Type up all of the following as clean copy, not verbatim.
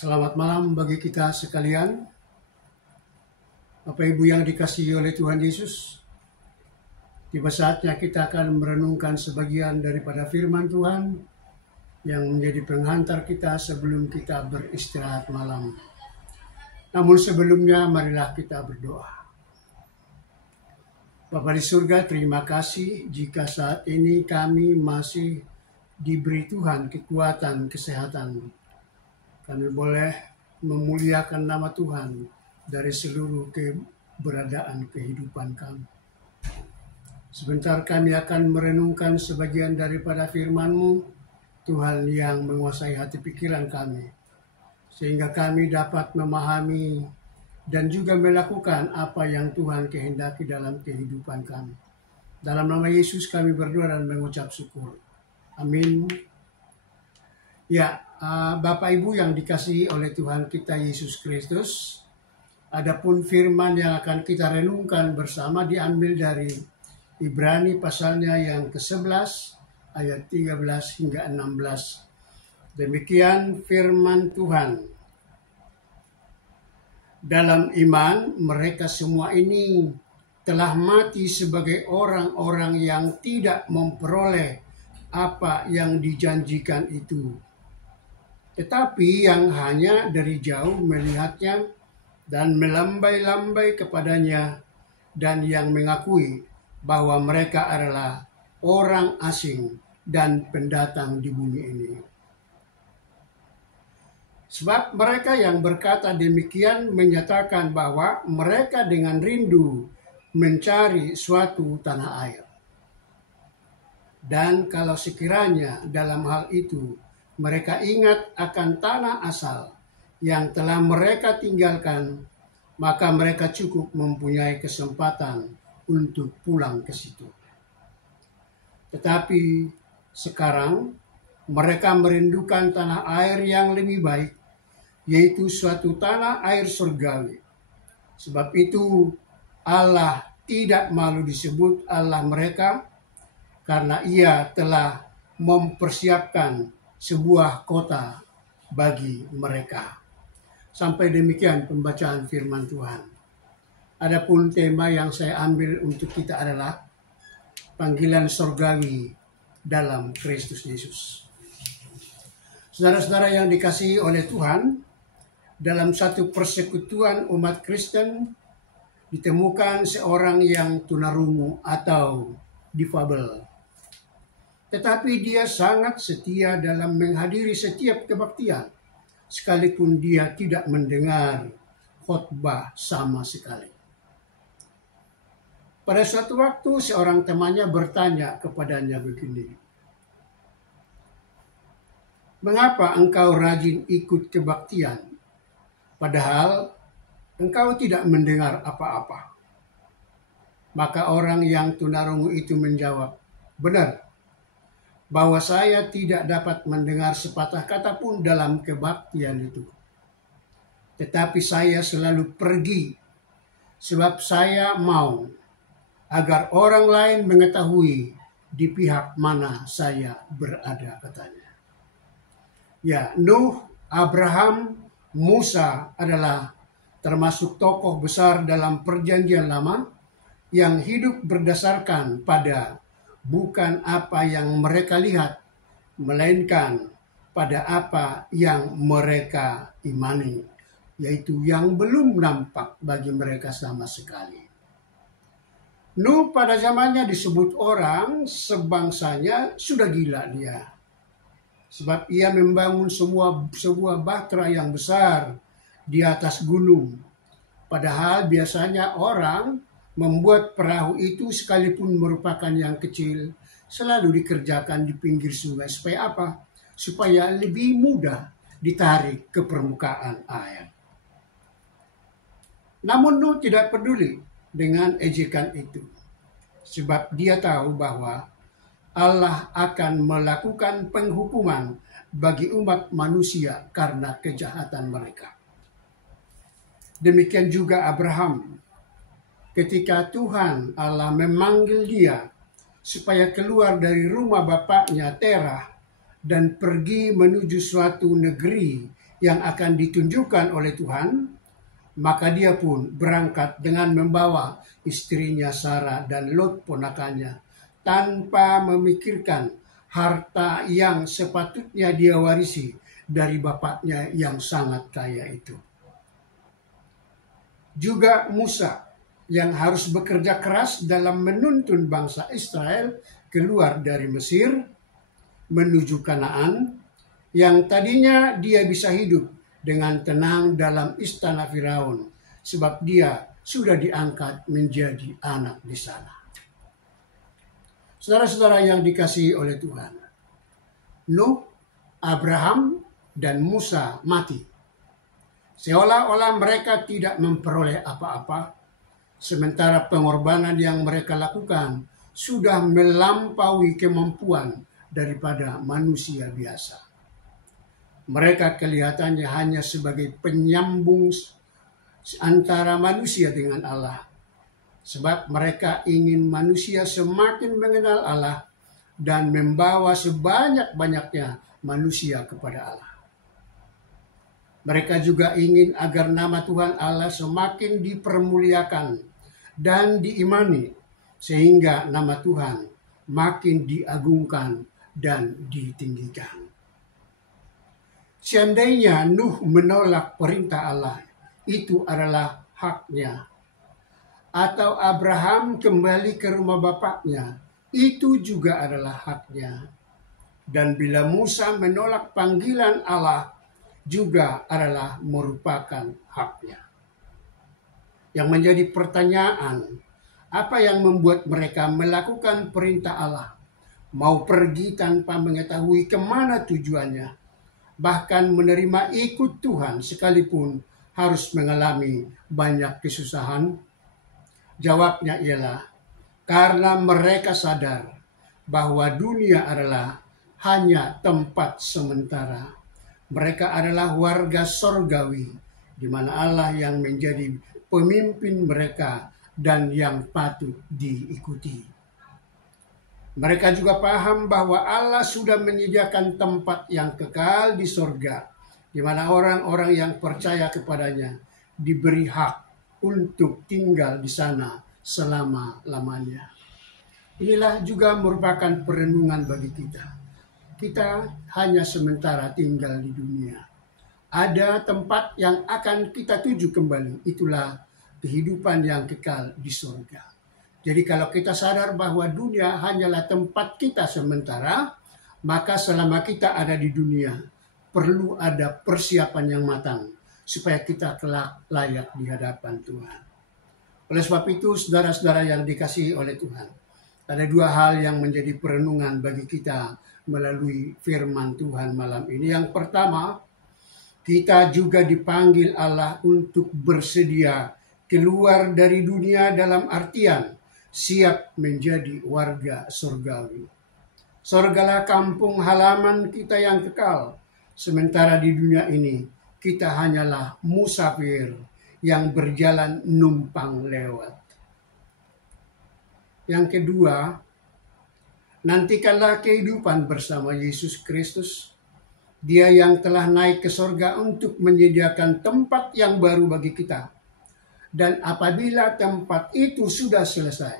Selamat malam bagi kita sekalian. Bapak Ibu yang dikasihi oleh Tuhan Yesus, tiba saatnya kita akan merenungkan sebagian daripada firman Tuhan yang menjadi penghantar kita sebelum kita beristirahat malam. Namun sebelumnya marilah kita berdoa. Bapa di surga, terima kasih jika saat ini kami masih diberi Tuhan kekuatan, kesehatan. Kami boleh memuliakan nama Tuhan dari seluruh keberadaan kehidupan kami. Sebentar kami akan merenungkan sebagian daripada firman-Mu, Tuhan yang menguasai hati pikiran kami, sehingga kami dapat memahami dan juga melakukan apa yang Tuhan kehendaki dalam kehidupan kami. Dalam nama Yesus kami berdoa dan mengucap syukur. Amin. Ya, Bapak Ibu yang dikasihi oleh Tuhan kita Yesus Kristus, adapun firman yang akan kita renungkan bersama diambil dari Ibrani pasalnya yang ke-11 ayat 13 hingga 16. Demikian firman Tuhan. Dalam iman mereka semua ini telah mati sebagai orang-orang yang tidak memperoleh apa yang dijanjikan itu, tetapi yang hanya dari jauh melihatnya dan melambai-lambai kepadanya, dan yang mengakui bahwa mereka adalah orang asing dan pendatang di bumi ini. Sebab mereka yang berkata demikian menyatakan bahwa mereka dengan rindu mencari suatu tanah air. Dan kalau sekiranya dalam hal itu mereka ingat akan tanah asal yang telah mereka tinggalkan, maka mereka cukup mempunyai kesempatan untuk pulang ke situ. Tetapi sekarang mereka merindukan tanah air yang lebih baik, yaitu suatu tanah air surgawi. Sebab itu Allah tidak malu disebut Allah mereka, karena Ia telah mempersiapkan sebuah kota bagi mereka. Sampai demikian pembacaan firman Tuhan. Adapun tema yang saya ambil untuk kita adalah panggilan surgawi dalam Kristus Yesus. Saudara-saudara yang dikasihi oleh Tuhan, dalam satu persekutuan umat Kristen ditemukan seorang yang tunarungu atau difabel. Tetapi dia sangat setia dalam menghadiri setiap kebaktian, sekalipun dia tidak mendengar khotbah sama sekali. Pada suatu waktu seorang temannya bertanya kepadanya begini, "Mengapa engkau rajin ikut kebaktian, padahal engkau tidak mendengar apa-apa?" Maka orang yang tunarungu itu menjawab, "Benar, bahwa saya tidak dapat mendengar sepatah kata pun dalam kebaktian itu. Tetapi saya selalu pergi, sebab saya mau agar orang lain mengetahui di pihak mana saya berada," katanya. Ya, Nuh, Abraham, Musa adalah termasuk tokoh besar dalam perjanjian lama yang hidup berdasarkan pada bukan apa yang mereka lihat, melainkan pada apa yang mereka imani, yaitu yang belum nampak bagi mereka sama sekali. Nuh pada zamannya disebut orang sebangsanya sudah gila dia. Sebab ia membangun sebuah bahtera yang besar di atas gunung. Padahal biasanya orang membuat perahu itu sekalipun merupakan yang kecil selalu dikerjakan di pinggir sungai. Supaya apa? Supaya lebih mudah ditarik ke permukaan air. Namun Nuh tidak peduli dengan ejekan itu. Sebab dia tahu bahwa Allah akan melakukan penghukuman bagi umat manusia karena kejahatan mereka. Demikian juga Abraham. Ketika Tuhan Allah memanggil dia supaya keluar dari rumah bapaknya Terah dan pergi menuju suatu negeri yang akan ditunjukkan oleh Tuhan, maka dia pun berangkat dengan membawa istrinya Sarah dan Lot ponakannya, tanpa memikirkan harta yang sepatutnya dia warisi dari bapaknya yang sangat kaya itu. Juga Musa yang harus bekerja keras dalam menuntun bangsa Israel keluar dari Mesir menuju Kanaan, yang tadinya dia bisa hidup dengan tenang dalam istana Firaun, sebab dia sudah diangkat menjadi anak di sana. Saudara-saudara yang dikasihi oleh Tuhan, Nuh, Abraham, dan Musa mati. Seolah-olah mereka tidak memperoleh apa-apa, sementara pengorbanan yang mereka lakukan sudah melampaui kemampuan daripada manusia biasa. Mereka kelihatannya hanya sebagai penyambung antara manusia dengan Allah. Sebab mereka ingin manusia semakin mengenal Allah dan membawa sebanyak-banyaknya manusia kepada Allah. Mereka juga ingin agar nama Tuhan Allah semakin dipermuliakan dan diimani, sehingga nama Tuhan makin diagungkan dan ditinggikan. Seandainya Nuh menolak perintah Allah, itu adalah haknya. Atau Abraham kembali ke rumah bapaknya, itu juga adalah haknya. Dan bila Musa menolak panggilan Allah, juga adalah merupakan haknya. Yang menjadi pertanyaan, apa yang membuat mereka melakukan perintah Allah, mau pergi tanpa mengetahui kemana tujuannya, bahkan menerima ikut Tuhan sekalipun harus mengalami banyak kesusahan? Jawabnya ialah karena mereka sadar bahwa dunia adalah hanya tempat sementara. Mereka adalah warga sorgawi, di mana Allah yang menjadi pemimpin mereka dan yang patut diikuti. Mereka juga paham bahwa Allah sudah menyediakan tempat yang kekal di sorga, di mana orang-orang yang percaya kepadanya diberi hak untuk tinggal di sana selama-lamanya. Inilah juga merupakan perenungan bagi kita. Kita hanya sementara tinggal di dunia. Ada tempat yang akan kita tuju kembali, itulah kehidupan yang kekal di sorga. Jadi kalau kita sadar bahwa dunia hanyalah tempat kita sementara, maka selama kita ada di dunia, perlu ada persiapan yang matang, supaya kita kelak layak di hadapan Tuhan. Oleh sebab itu, saudara-saudara yang dikasihi oleh Tuhan, ada dua hal yang menjadi perenungan bagi kita melalui firman Tuhan malam ini. Yang pertama, kita juga dipanggil Allah untuk bersedia keluar dari dunia dalam artian siap menjadi warga surgawi. Sorgalah kampung halaman kita yang kekal. Sementara di dunia ini kita hanyalah musafir yang berjalan numpang lewat. Yang kedua, nantikanlah kehidupan bersama Yesus Kristus. Dia yang telah naik ke sorga untuk menyediakan tempat yang baru bagi kita. Dan apabila tempat itu sudah selesai,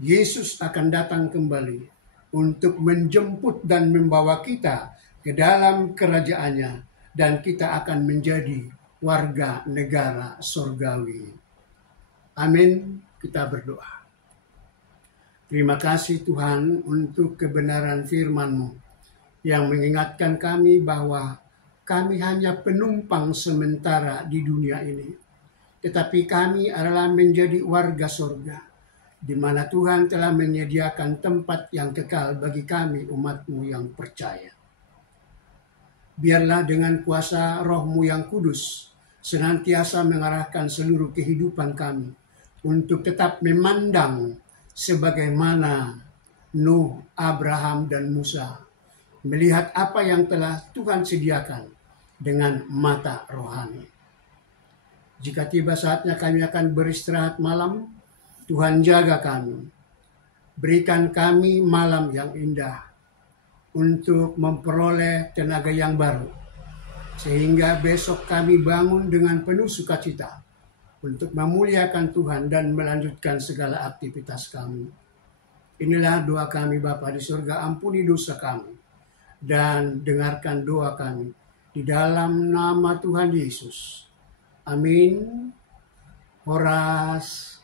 Yesus akan datang kembali untuk menjemput dan membawa kita ke dalam kerajaannya, dan kita akan menjadi warga negara surgawi. Amin. Kita berdoa. Terima kasih Tuhan untuk kebenaran firman-Mu yang mengingatkan kami bahwa kami hanya penumpang sementara di dunia ini. Tetapi kami adalah menjadi warga surga, di mana Tuhan telah menyediakan tempat yang kekal bagi kami umat-Mu yang percaya. Biarlah dengan kuasa Roh-Mu yang kudus senantiasa mengarahkan seluruh kehidupan kami untuk tetap memandang sebagaimana Nuh, Abraham, dan Musa, melihat apa yang telah Tuhan sediakan dengan mata rohani. Jika tiba saatnya kami akan beristirahat malam, Tuhan jaga kami. Berikan kami malam yang indah untuk memperoleh tenaga yang baru. sehingga besok kami bangun dengan penuh sukacita untuk memuliakan Tuhan dan melanjutkan segala aktivitas kami. Inilah doa kami Bapa di surga, ampuni dosa kami dan dengarkan doa kami di dalam nama Tuhan Yesus. Amin. Horas.